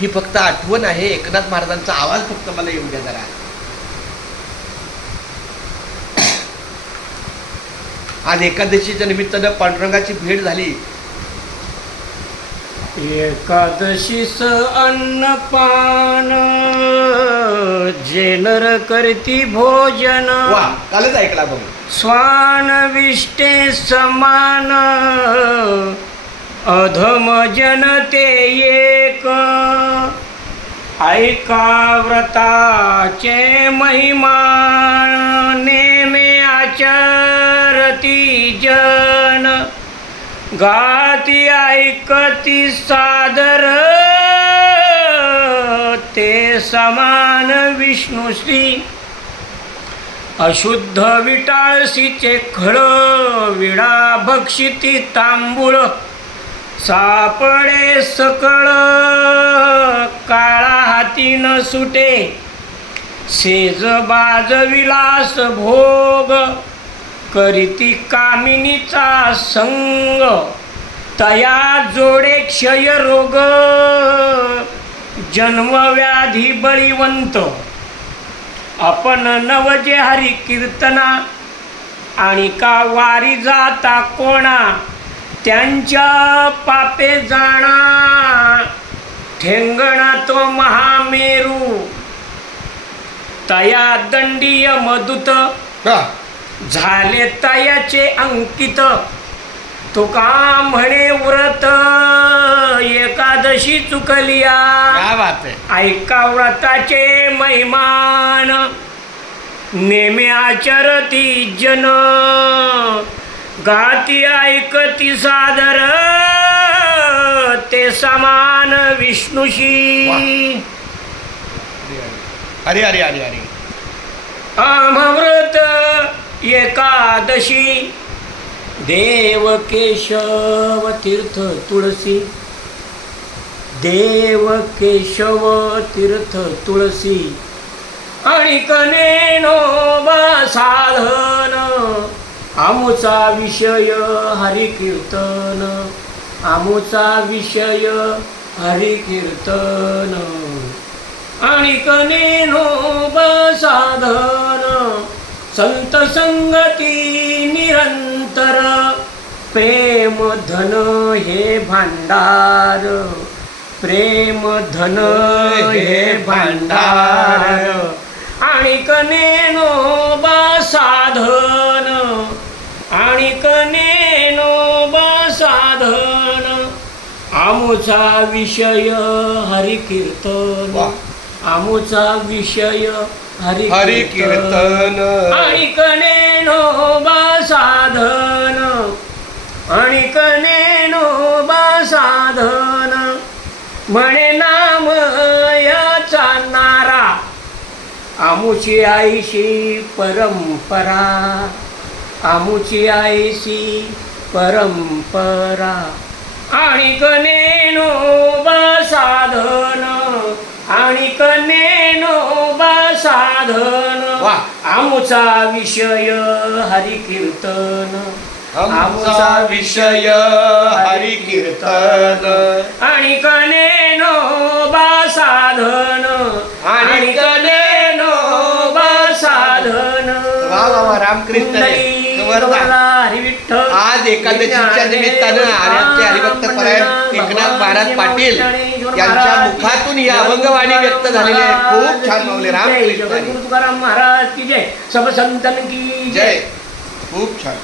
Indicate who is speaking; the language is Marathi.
Speaker 1: ही फक्त आठवण आहे. एकनाथ महाराजांचा आवाज फक्त मला येऊ द्या जरा. आज एकादशीच्या निमित्तानं पांडुरंगाची भेट झाली.
Speaker 2: एकादशीस अन्नपान जे नर करती भोजन
Speaker 1: वा कालच ऐकला बघ.
Speaker 2: स्वान विष्टे समान अधम जनते एक। ऐका व्रताचे महिमा नेमे आचरती जन। गाती ऐकती सादर ते समान विष्णुश्री अशुद्ध विटाळसीचे खळ विडा भक्षिती तांबूळ। सापडे सकळ काळा हाती न सुटे. सेज बाज विलास भोग करीती कामिनीचा संग. तया जोडे क्षय रोग जन्मव्याधी बळीवंत. आपण नवजे हरी कीर्तना आणि का वारी जाता कोणा? त्यांच्या पापे जाणा ठेंगणा तो महामेरू. तया दंडीय मधुत झाले तयाचे अंकित. तो का म्हणे व्रत? एकादशी चुकलिया. ऐका व्रताचे महिमान. नेमे आचरती जन. गाती ऐकती सादर ते समान विष्णुशी.
Speaker 1: अरे अरे अरे अरे.
Speaker 2: आमव्रत एकादशी. देव केशव तीर्थ तुळसी. देव केशव तीर्थ तुळसी. आणि कनेनो साधन आमोचा विषय हरिकीर्तन. आमोचा विषय हरिकीर्तन. आणि कनेनो साधन. संत संगती निरंतर. प्रेम धन हे भांडार. प्रेम धन हे भांडार. आणि कनेनो साधन. आमुचा विषय हरिकीर्तन.
Speaker 1: वा.
Speaker 2: आमुचा विषय
Speaker 1: हरी
Speaker 2: हरिकीर्तन.
Speaker 1: कीर्तन
Speaker 2: आणि कनेनो साधन. आणि कनेनो साधन. म्हणे नाम नारा. आमुची आईशी परंपरा. आमुची आईशी परंपरा. आणि कनेनो साधन आणि कनेनो साधन. आमुचा विषय हरिकीर्तन.
Speaker 1: आमचा विषय हरी कीर्तन
Speaker 2: आणि कनेनो साधन. आणि कनेनो साधन.
Speaker 1: रामकृष्ण हरी. खबरदार.
Speaker 2: हरी विठ्ठल
Speaker 1: आज एकादशीच्या निमित्तानं आर्याचे हरिभक्त परायण एकनाथ महाराज पाटील यांच्या मुखातून ही अभंगवाणी व्यक्त झालेली आहे. खूप छान रामकृष्ण हरी.
Speaker 2: तुकाराम महाराज की जय. सब संतन की
Speaker 1: जय. खूप छान.